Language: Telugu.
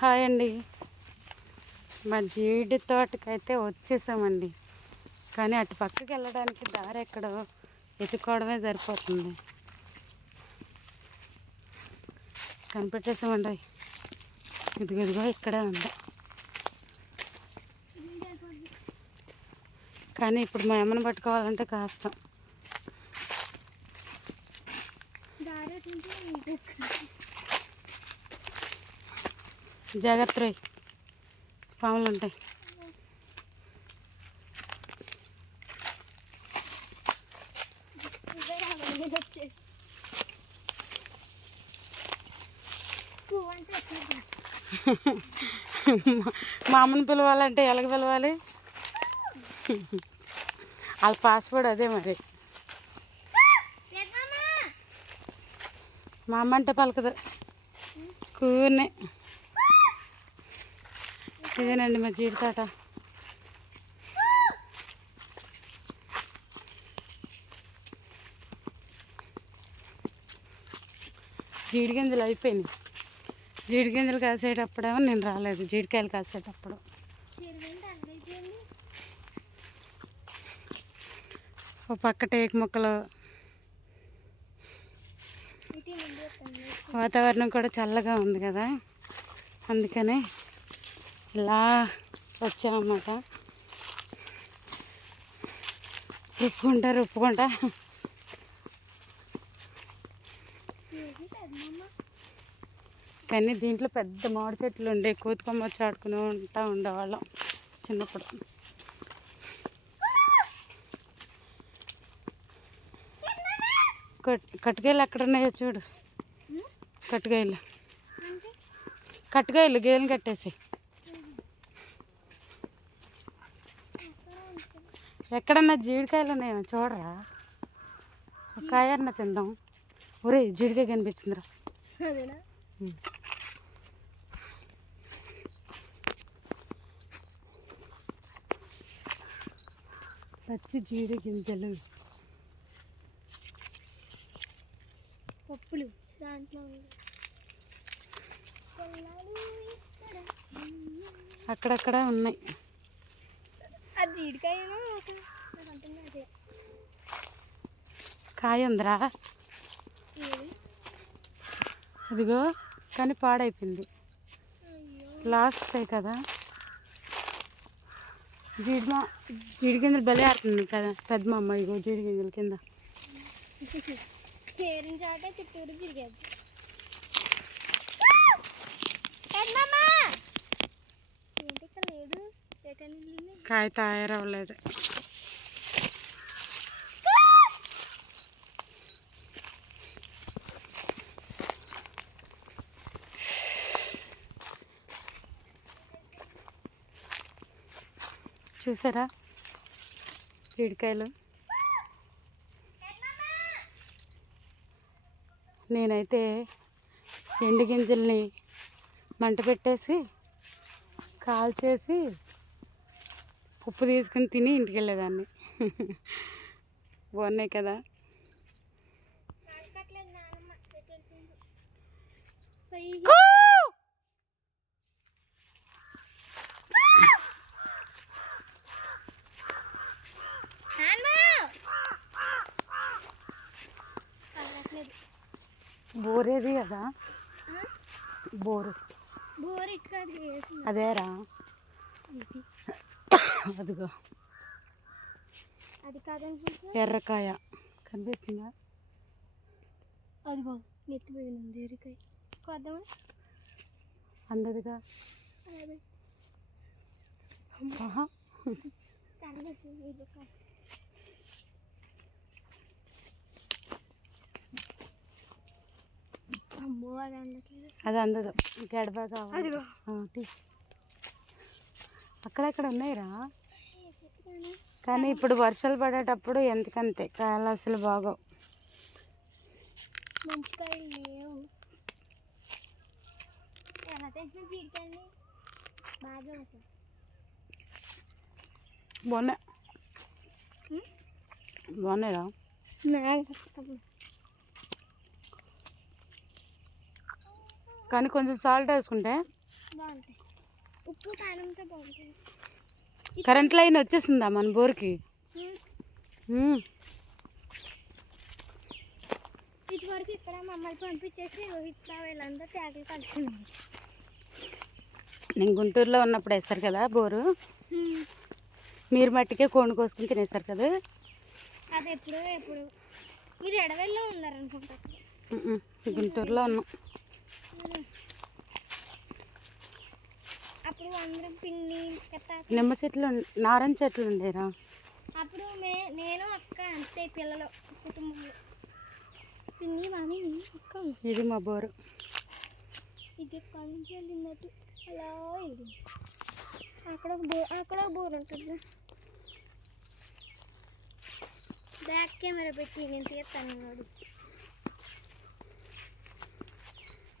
హాయ్ అండి. మా జీడి తోటకైతే వచ్చేసామండి. కానీ అటు పక్కకి వెళ్ళడానికి దారి ఎక్కడో వెతుక్కోవడమే సరిపోతుంది. కనిపెట్టేసామండి. ఇదిగో ఇక్కడే ఉంది. కానీ ఇప్పుడు మా అమ్మని పట్టుకోవాలంటే కష్టం. జాగ్రత్త రే, పాములు ఉంటాయి. మా అమ్మని పిలవాలంటే ఎలాగ పిలవాలి? వాళ్ళ పాస్వర్డ్ అదే మరి. మా అమ్మ అంటే పలకదు, కూనే. ఇదేనండి మా జీడి తోట. జీడి గింజలు అయిపోయినాయి. జీడి గింజలు కాసేటప్పుడేమో నేను రాలేదు, జీడికాయలు కాసేటప్పుడు. ఓ పక్క టేకు మొక్కలు. వాతావరణం కూడా చల్లగా ఉంది కదా, అందుకనే ఇలా వచ్చామన్నమాట. రుప్పుకుంటా కానీ దీంట్లో పెద్ద మామిడి చెట్లు ఉండే, కూతుకొమ్మ వచ్చి ఆడుకుని ఉండేవాళ్ళం చిన్నప్పుడు. కట్టుకాయలు ఎక్కడ ఉన్నాయో చూడు. కట్టుకాయలు గేదెలు కట్టేసి. ఎక్కడన్నా జీడికాయలు ఉన్నాయో చూడరా, కాయన్న తిందాం. ఒరే జీడికాయ కనిపించిందిరా. పచ్చి జీడి గింజలు, పప్పులు దాంట్లో అక్కడక్కడ ఉన్నాయి. అది జీడికాయ కాయ ఉందిరా అదిగో, కానీ పాడైపోయింది. లాస్ట్ కాయ కదా. జీడి గింజలు బలే ఆడుతుంది కదా పెద్ద మా అమ్మ. ఇగో జీడి గింజల కింద చుట్టూరు తిరిగేది. కాయ తయారవ్వలేదు. చూసారా జీడికాయలు? నేనైతే ఎండు గింజల్ని మంట పెట్టేసి కాల్చేసి ఉప్పు తీసుకుని తిని ఇంటికి వెళ్ళేదాన్ని. బాగున్నాయి కదా. బోరేది కదా, బోరు అదేరా. అదిగో అది కాదనుకుంటా, ఎర్రకాయ కనిపిస్తుందా? అదిగో నెత్తిపోయింది ఎర్రకాయ. కొద్దామా? అందదుగా. అది అందదు, గడబ కావాలి. అక్కడక్కడ ఉన్నాయిరా, కానీ ఇప్పుడు వర్షాలు పడేటప్పుడు ఎందుకంతే కాయలు అసలు బాగోవు. బాగున్నాయిరా. కానీ కొంచెం సాల్ట్ వేసుకుంటే బాగుంటాయి. ఉప్పు కారంతో బాగుంటుంది. కరెంట్ లైన్ వచ్చేసిందా మన బోర్కి? ఇటువరకు ఇక్కడ మమ్మల్ని పంపించేసి రోహిత్ వీళ్ళంతా ట్యాగులు కలిసింది. నేను గుంటూరులో ఉన్నప్పుడు వేస్తారు కదా బోరు, మీరు మట్టికే కోడిని కోసుకుని తినేస్తారు కదా. అది ఎప్పుడు మీరు ఎడవెల్లో ఉన్నారనుకుంటా. గుంటూరులో ఉన్నాం. అప్పుడు అందరం పిన్ని నిమ్మ చెట్లు నారింజ చెట్లు ఉండేరా అప్పుడు. నేను అక్క అంతే పిల్లలు కుటుంబంలో. పిన్ని మామి అక్క. ఇది మా బోరు. ఇది ఎక్కడి నుంచి వెళ్ళినట్టు అలా వెళ్ళింది. అక్కడ బోర్ ఉంటుంది. బ్యాక్ కెమెరా పెట్టి నేను తీస్తాను వాడు.